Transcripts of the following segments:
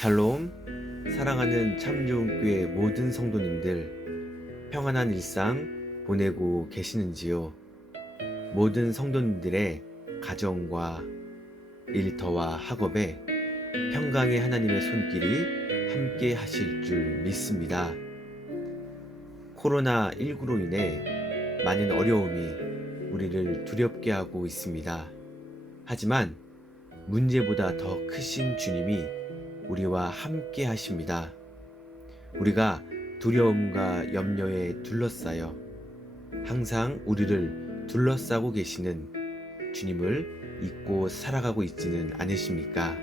샬롬, 사랑하는 참 좋은 교회 모든 성도님들, 평안한 일상 보내고 계시는지요? 모든 성도님들의 가정과 일터와 학업에 평강의 하나님의 손길이 함께 하실 줄 믿습니다. 코로나19로 인해 많은 어려움이 우리를 두렵게 하고 있습니다. 하지만 문제보다 더 크신 주님이 우리와 함께 하십니다. 우리가 두려움과 염려에 둘러싸여 항상 우리를 둘러싸고 계시는 주님을 잊고 살아가고 있지는 않으십니까?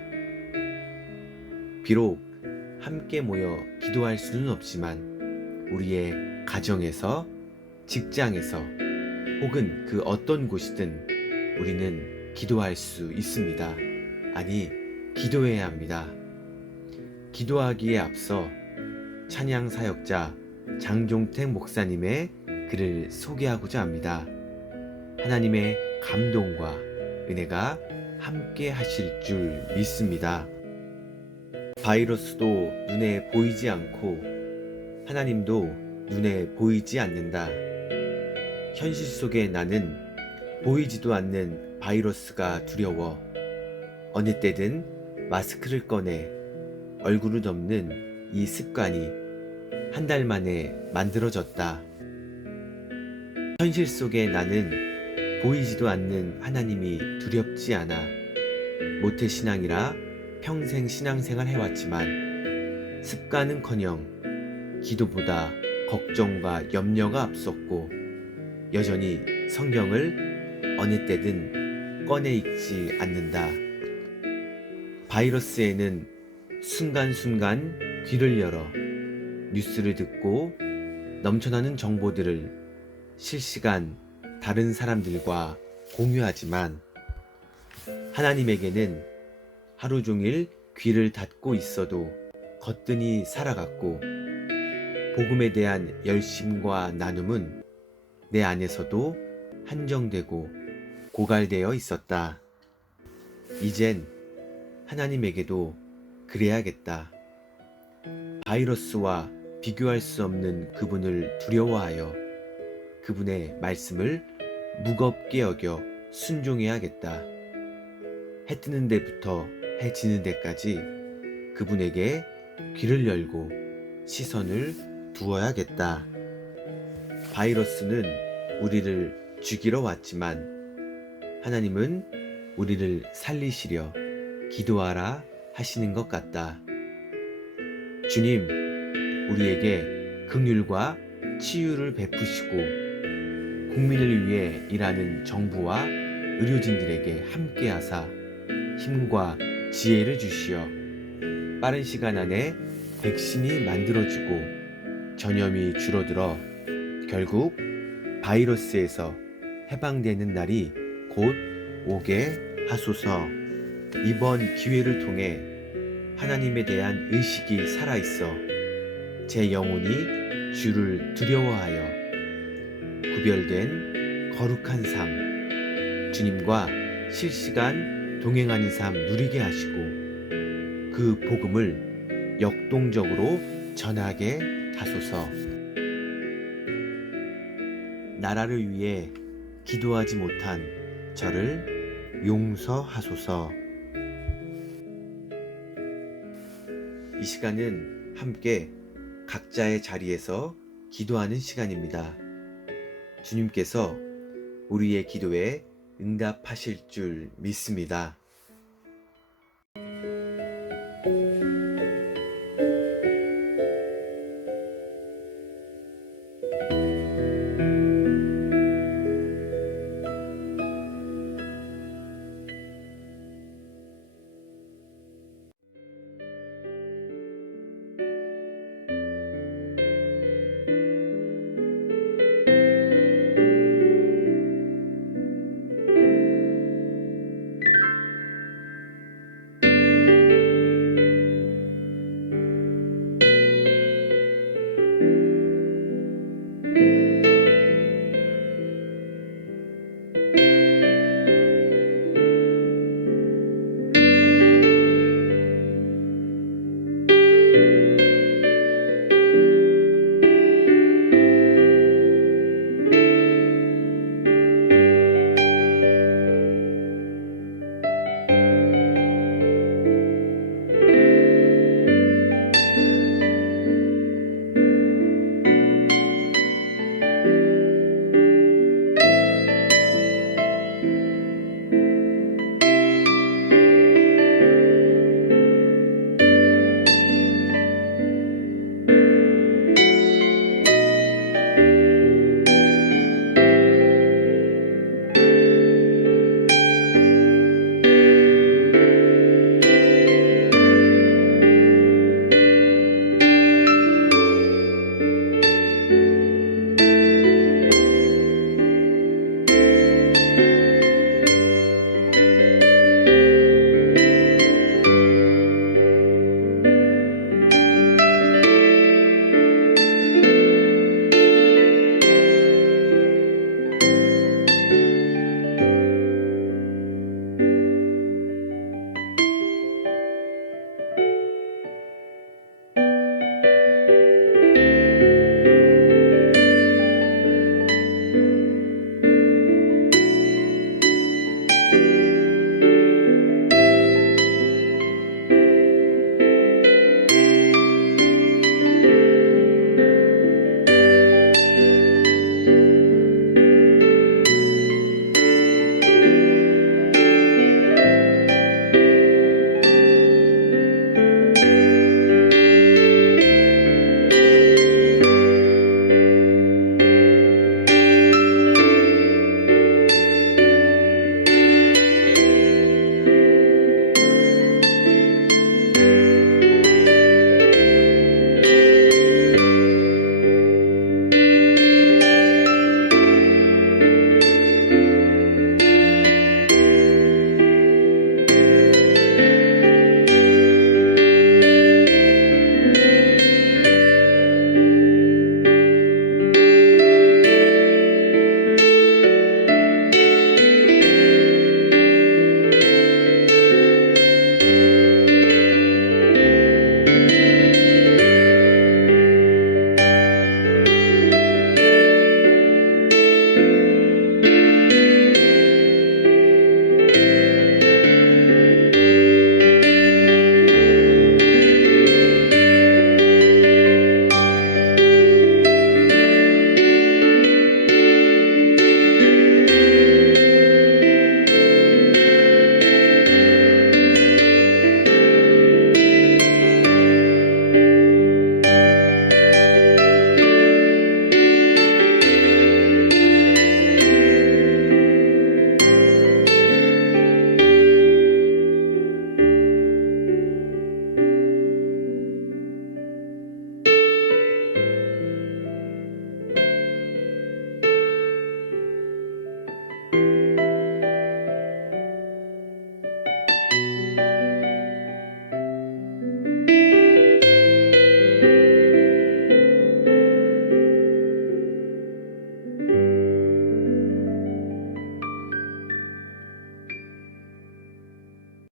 비록 함께 모여 기도할 수는 없지만 우리의 가정에서, 직장에서, 혹은 그 어떤 곳이든 우리는 기도할 수 있습니다. 아니, 기도해야 합니다. 기도하기에 앞서 찬양 사역자 장종택 목사님의 글을 소개하고자 합니다. 하나님의 감동과 은혜가 함께 하실 줄 믿습니다. 바이러스도 눈에 보이지 않고 하나님도 눈에 보이지 않는다. 현실 속에 나는 보이지도 않는 바이러스가 두려워 어느 때든 마스크를 꺼내 얼굴을 덮는 이 습관이 한 달 만에 만들어졌다. 현실 속에 나는 보이지도 않는 하나님이 두렵지 않아 모태신앙이라 평생 신앙생활 해왔지만 습관은커녕 기도보다 걱정과 염려가 앞섰고 여전히 성경을 어느 때든 꺼내 읽지 않는다. 바이러스에는 순간순간 귀를 열어 뉴스를 듣고 넘쳐나는 정보들을 실시간 다른 사람들과 공유하지만 하나님에게는 하루 종일 귀를 닫고 있어도 거뜬히 살아갔고 복음에 대한 열심과 나눔은 내 안에서도 한정되고 고갈되어 있었다. 이젠 하나님에게도 그래야겠다. 바이러스와 비교할 수 없는 그분을 두려워하여 그분의 말씀을 무겁게 여겨 순종해야겠다. 해 뜨는 데부터 해 지는 데까지 그분에게 귀를 열고 시선을 두어야겠다. 바이러스는 우리를 죽이러 왔지만 하나님은 우리를 살리시려 기도하라 하시는 것 같다. 주님, 우리에게 긍휼과 치유를 베푸시고 국민을 위해 일하는 정부와 의료진들에게 함께하사 힘과 지혜를 주시어 빠른 시간 안에 백신이 만들어지고 전염이 줄어들어 결국 바이러스에서 해방되는 날이 곧 오게 하소서. 이번 기회를 통해 하나님에 대한 의식이 살아있어 제 영혼이 주를 두려워하여 구별된 거룩한 삶, 주님과 실시간 동행하는 삶 누리게 하시고 그 복음을 역동적으로 전하게 하소서. 나라를 위해 기도하지 못한 저를 용서하소서. 이 시간은 함께 각자의 자리에서 기도하는 시간입니다. 주님께서 우리의 기도에 응답하실 줄 믿습니다.